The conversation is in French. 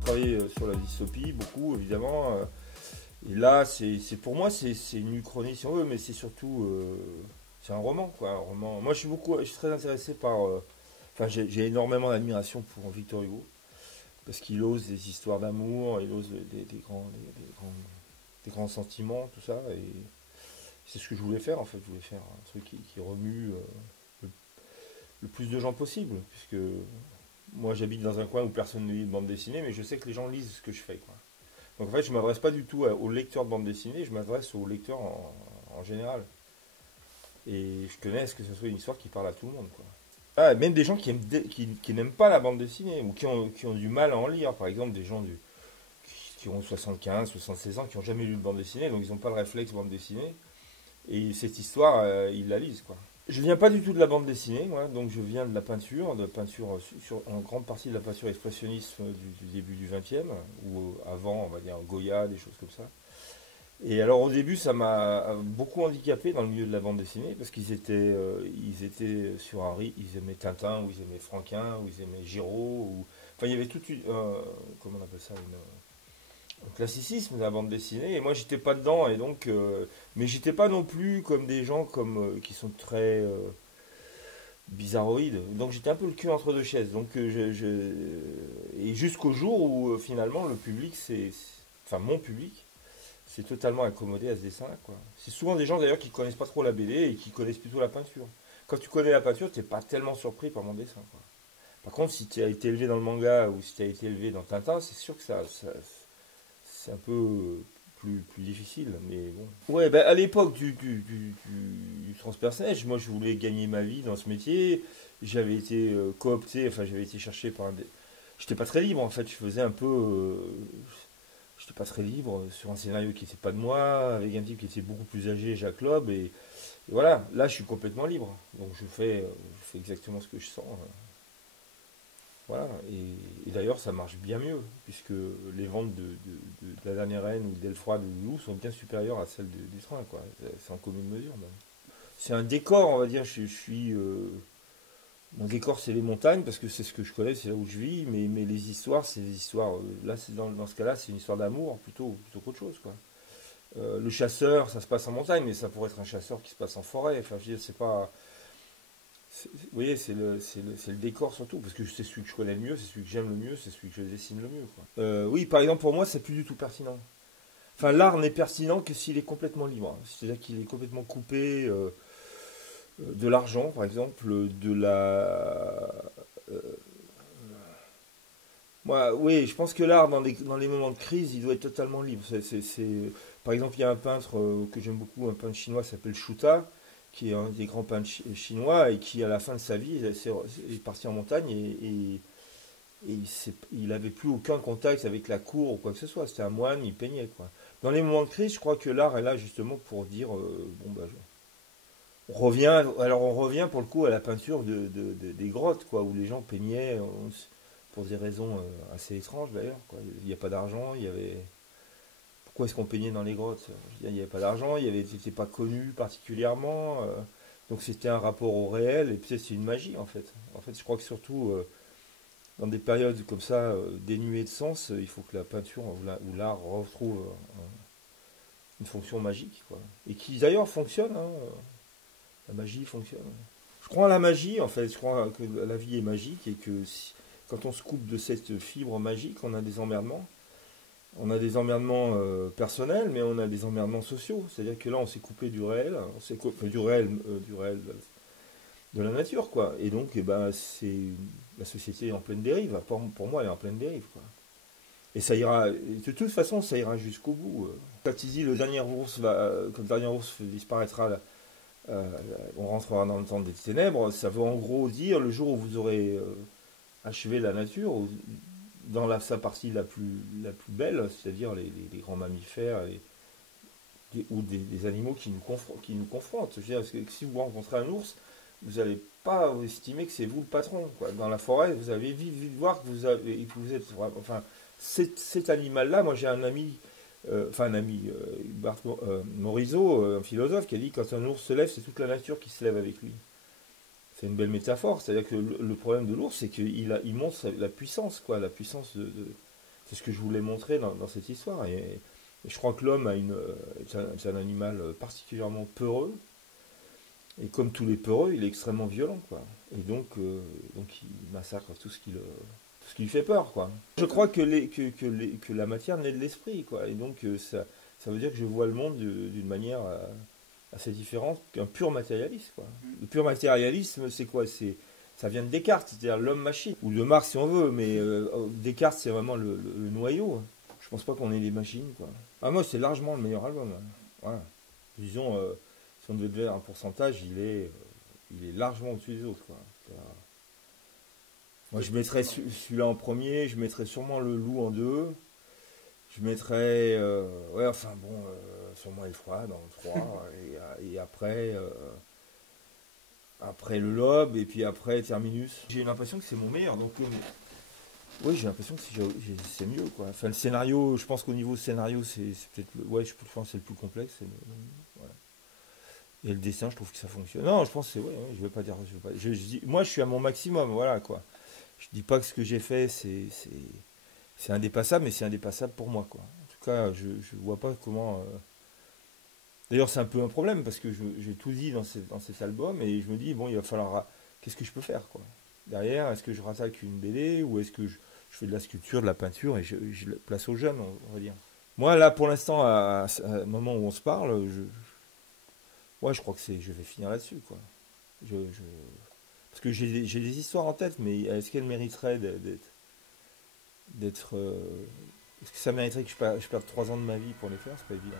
Travaillé sur la dystopie, beaucoup évidemment. Et là, pour moi, c'est une uchronie si on veut, mais c'est surtout c'est un roman, quoi. Un roman. Moi, je suis très intéressé par. Enfin, j'ai énormément d'admiration pour Victor Hugo parce qu'il ose des histoires d'amour, il ose des grands sentiments, tout ça. Et c'est ce que je voulais faire en fait. Je voulais faire un truc qui remue le, le plus de gens possible, puisque moi, j'habite dans un coin où personne ne lit de bande dessinée, mais je sais que les gens lisent ce que je fais, quoi. Donc en fait, je m'adresse pas du tout aux lecteurs de bande dessinée, je m'adresse aux lecteurs en général. Et je tenais à ce que ce soit une histoire qui parle à tout le monde, quoi. Ah, même des gens qui n'aiment pas la bande dessinée, ou qui ont du mal à en lire. Par exemple, des gens qui ont 75, 76 ans, qui n'ont jamais lu de bande dessinée, donc ils n'ont pas le réflexe bande dessinée. Et cette histoire, ils la lisent, quoi. Je viens pas du tout de la bande dessinée, moi, donc je viens de peinture en grande partie de la peinture expressionniste du début du XXe, ou avant, on va dire Goya, des choses comme ça. Et alors au début, ça m'a beaucoup handicapé dans le milieu de la bande dessinée, parce ils étaient sur un rythme, ils aimaient Tintin, ou ils aimaient Franquin, ou ils aimaient Giraud, ou... Enfin, il y avait toute une... comment on appelle ça un classicisme de la bande dessinée, et moi j'étais pas dedans, et donc... mais j'étais pas non plus comme des gens qui sont très... bizarroïde. Donc j'étais un peu le cul entre deux chaises. Donc et jusqu'au jour où finalement le public, enfin mon public, s'est totalement accommodé à ce dessin, quoi. C'est souvent des gens d'ailleurs qui connaissent pas trop la BD et qui connaissent plutôt la peinture. Quand tu connais la peinture, t'es pas tellement surpris par mon dessin, quoi. Par contre, si tu as été élevé dans le manga ou si tu as été élevé dans Tintin, c'est sûr que c'est un peu plus difficile, mais bon. Ouais, bah, à l'époque du transpersonnage, moi je voulais gagner ma vie dans ce métier. J'avais été coopté, enfin j'avais été cherché par un. J'étais pas très libre en fait, je faisais un peu. J'étais pas très libre sur un scénario qui n'était pas de moi, avec un type qui était beaucoup plus âgé, Jacques Loeb, et voilà, là je suis complètement libre. Donc je fais exactement ce que je sens. Voilà, et d'ailleurs ça marche bien mieux, puisque les ventes de la dernière haine ou d'Elfroide ou de Loup sont bien supérieures à celles du train, quoi. C'est en commune mesure, même. C'est un décor, on va dire, mon décor c'est les montagnes, parce que c'est ce que je connais, c'est là où je vis, mais les histoires, c'est des histoires... là, dans ce cas-là, c'est une histoire d'amour, plutôt qu'autre chose, quoi. Le chasseur, ça se passe en montagne, mais ça pourrait être un chasseur qui se passe en forêt, enfin, je veux dire, c'est pas... Vous voyez, c'est le décor surtout, parce que c'est celui que je connais le mieux, c'est celui que j'aime le mieux, c'est celui que je dessine le mieux, quoi. Oui, par exemple, pour moi, c'est plus du tout pertinent. Enfin, l'art n'est pertinent que s'il est complètement libre. C'est-à-dire qu'il est complètement coupé de l'argent, par exemple, de la... euh, moi, oui, je pense que l'art, dans les moments de crise, il doit être totalement libre. Par exemple, il y a un peintre que j'aime beaucoup, un peintre chinois qui s'appelle Shuta, qui est un des grands peintres chinois et qui, à la fin de sa vie, est parti en montagne et il avait plus aucun contact avec la cour ou quoi que ce soit. C'était un moine, il peignait, quoi. Dans les moments de crise, je crois que l'art est là justement pour dire, bon, bah, on revient pour le coup à la peinture des grottes, quoi, où les gens peignaient pour des raisons assez étranges d'ailleurs, quoi. Il n'y a pas d'argent, il y avait. Pourquoi est-ce qu'on peignait dans les grottes? Il n'y avait pas d'argent, c'était pas connu particulièrement, donc c'était un rapport au réel, et puis c'est une magie en fait. En fait, je crois que surtout dans des périodes comme ça, dénuées de sens, il faut que la peinture ou l'art retrouve une fonction magique, quoi. Et qui d'ailleurs fonctionne, hein. La magie fonctionne. Je crois à la magie, en fait. Je crois que la vie est magique et que quand on se coupe de cette fibre magique, on a des emmerdements. On a des emmerdements personnels, mais on a des emmerdements sociaux. C'est-à-dire que là, on s'est coupé du réel, on s'est coupé du réel de la nature, quoi. Et donc, eh ben, la société est en pleine dérive. Pour moi, elle est en pleine dérive, quoi. Et ça ira, de toute façon, ça ira jusqu'au bout. Quand il dit quand le dernier ours disparaîtra euh, on rentrera dans le temps des ténèbres, ça veut en gros dire le jour où vous aurez achevé la nature, dans sa partie la plus belle, c'est-à-dire les grands mammifères ou des animaux qui nous confrontent. Je veux dire, parce que si vous rencontrez un ours, vous n'allez pas estimer que c'est vous le patron, quoi. Dans la forêt, vous allez vite voir que vous êtes... Enfin, cet animal-là, moi j'ai un ami, enfin un ami, Morisot, un philosophe, qui a dit quand un ours se lève, c'est toute la nature qui se lève avec lui. c'est une belle métaphore. C'est-à-dire que le problème de l'ours, c'est il montre la puissance, quoi, la puissance c'est ce que je voulais montrer dans cette histoire. Et je crois que l'homme est un animal particulièrement peureux. Et comme tous les peureux, il est extrêmement violent, quoi. Et donc il massacre tout ce qui lui fait peur, quoi. Je crois que la matière naît de l'esprit, quoi. Et donc ça veut dire que je vois le monde d'une manière assez différente qu'un pur matérialiste, quoi. Le pur matérialisme, c'est quoi? Ça vient de Descartes, c'est-à-dire l'homme-machine, ou de Marx si on veut, mais Descartes, c'est vraiment le noyau. Je pense pas qu'on ait des machines, quoi. Ah, moi, c'est largement le meilleur album, hein. Voilà. Disons, si on devait faire un pourcentage, il est largement au-dessus des autres, quoi. Moi, je mettrais celui-là en premier, je mettrais sûrement le loup en deux, je mettrais, ouais, enfin bon, sûrement Elfroid dans le 3, et après, après le Lobe, et puis après Terminus. J'ai l'impression que c'est mon meilleur, donc oui, j'ai l'impression que c'est mieux, quoi. Enfin, le scénario, je pense qu'au niveau scénario, c'est peut-être, ouais, je pense que c'est le plus complexe. Ouais. Et le dessin, je trouve que ça fonctionne. Non, je pense que c'est, ouais, je vais pas dire, je dis, moi, je suis à mon maximum, voilà, quoi. Je dis pas que ce que j'ai fait, c'est indépassable, mais c'est indépassable pour moi, quoi. En tout cas, je vois pas comment. D'ailleurs, c'est un peu un problème parce que j'ai tout dit dans cet album et je me dis, bon, il va falloir. Qu'est-ce que je peux faire, quoi? Derrière, est-ce que je rattaque une BD ou est-ce que je fais de la sculpture, de la peinture et je le place aux jeunes, on va dire. Moi, là, pour l'instant, à un moment où on se parle, ouais, je crois que je vais finir là-dessus, quoi. Je, parce que j'ai des histoires en tête, mais est-ce qu'elles mériteraient d'être. Est-ce que ça mériterait que je perde 3 ans de ma vie pour les faire? C'est pas évident.